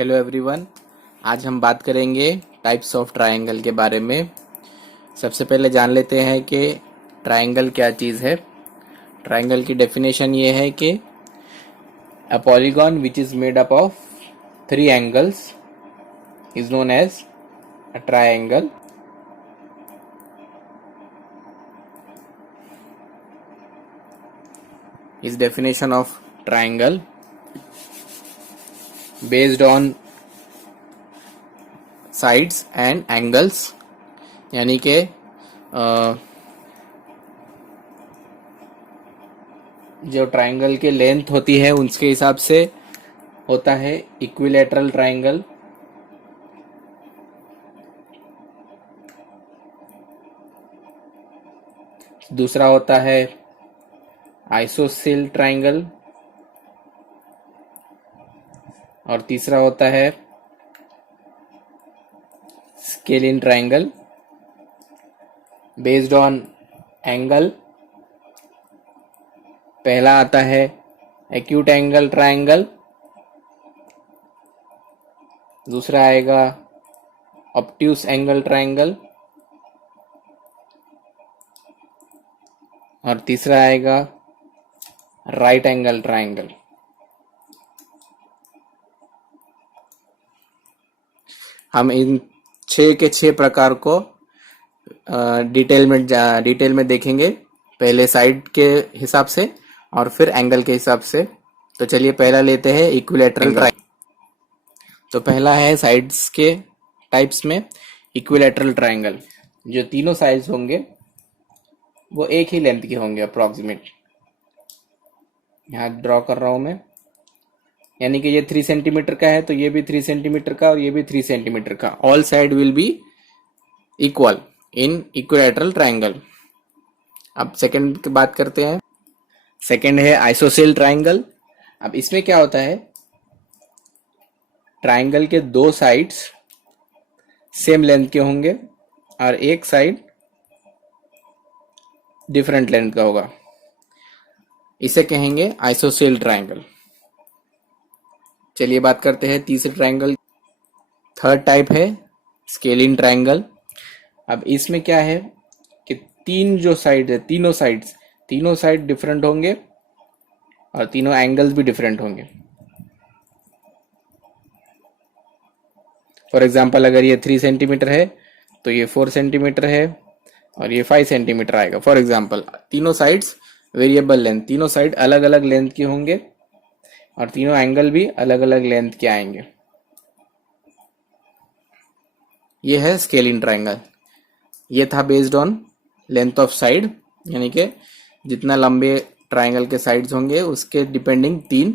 Hello everyone. आज हम बात करेंगे टाइप्स ऑफ ट्रायंगल के बारे में। सबसे पहले जान लेते हैं कि ट्रायंगल क्या चीज़ है। ट्रायंगल की डेफिनेशन ये है कि a polygon which is made up of 3 angles is known as a triangle. इस definition of triangle based on sides and angles, यानी कि जो ट्रायंगल की लेंथ होती है उसके हिसाब से होता है इक्विलैटरल ट्रायंगल। दूसरा होता है आइसोसेल ट्रायंगल और तीसरा होता है scalene triangle. Based on angle पहला आता है एक्यूट एंगल ट्रायंगल, दूसरा आएगा ऑब्ट्यूस एंगल ट्रायंगल और तीसरा आएगा राइट एंगल ट्रायंगल। हम इन 6 के 6 प्रकार को डिटेल में देखेंगे, पहले साइड के हिसाब से और फिर एंगल के हिसाब से। तो चलिए पहला लेते हैं इक्विलैटरल ट्रायंगल। तो पहला है साइड्स के टाइप्स में इक्विलैटरल ट्रायंगल। जो तीनों साइड्स होंगे वो एक ही लेंथ के होंगे अप्रॉक्सीमेट। यहाँ ड्रॉ कर रहा हूं मैं, यानी कि ये 3 सेंटीमीटर का है तो ये भी 3 सेंटीमीटर का और ये भी 3 सेंटीमीटर का। All side will be equal in equilateral triangle. अब सेकंड की बात करते हैं। सेकंड है आइसोसेल ट्रायंगल। अब इसमें क्या होता है, ट्रायंगल के 2 साइड्स सेम लेंथ के होंगे और एक साइड डिफरेंट लेंथ का होगा, इसे कहेंगे आइसोसेल ट्रायंगल। चलिए बात करते हैं तीसरे ट्रायंगल। थर्ड टाइप है स्केलिन ट्रायंगल। अब इसमें क्या है कि तीन जो साइड है, तीनों साइड डिफरेंट होंगे और तीनों एंगल्स भी डिफरेंट होंगे। फॉर एग्जाम्पल अगर ये 3 सेंटीमीटर है तो ये 4 सेंटीमीटर है और ये 5 सेंटीमीटर आएगा। फॉर एग्जाम्पल तीनों साइड्स वेरिएबल लेंथ, तीनों साइड अलग अलग लेंथ के होंगे और तीनों एंगल भी अलग अलग लेंथ के आएंगे। ये है स्केलिन ट्रायंगल। ये था based on length of side, यानी कि जितना लंबे ट्रायंगल के साइड्स होंगे उसके डिपेंडिंग 3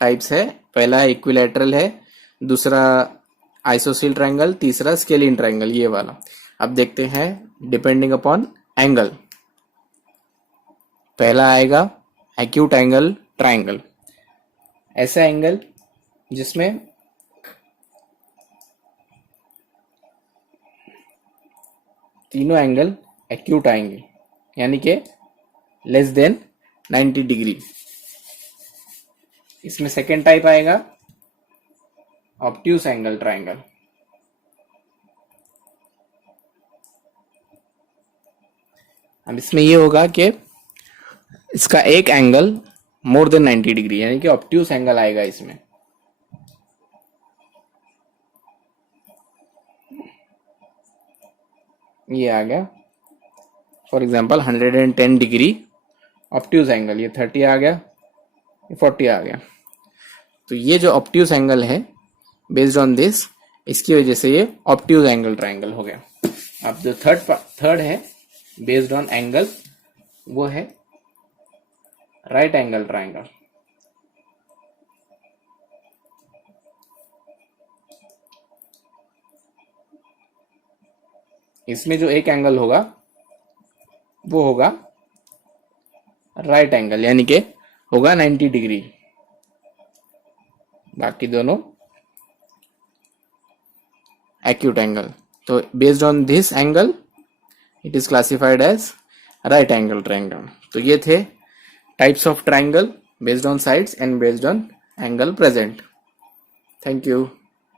टाइप्स है। पहला इक्विलैटरल है, दूसरा आइसोसेल ट्रायंगल, तीसरा स्केलिन ट्रायंगल, ये वाला। अब देखते हैं डिपेंडिंग अपॉन एंगल। पहला आएगा एक्यूट एंगल ट्रायंगल। ऐसा एंगल जिसमें तीनों एंगल एक्यूट आएंगे, यानी कि लेस देन 90 डिग्री। इसमें सेकेंड टाइप आएगा ऑब्ट्यूस एंगल ट्रायंगल। अब इसमें ये होगा कि इसका एक एंगल मोर देन 90 डिग्री, यानी कि ऑब्ट्यूस एंगल आएगा इसमें। ये आ गया for example 110 degree obtuse angle. ये 30 आ गया, ये 40 आ गया। तो ये जो ऑब्ट्यूस एंगल है बेस्ड ऑन दिस, इसकी वजह से ये ऑब्ट्यूस एंगल ट्रायंगल हो गया। अब जो थर्ड है बेस्ड ऑन एंगल, वो है राइट एंगल ट्रायंगल। इसमें जो एक एंगल होगा वो होगा राइट एंगल, यानी कि होगा 90 डिग्री। बाकी दोनों एक्यूट एंगल। तो based on this angle it is classified as right angle triangle. तो ये थे types of triangle based on sides and based on angle present. Thank you.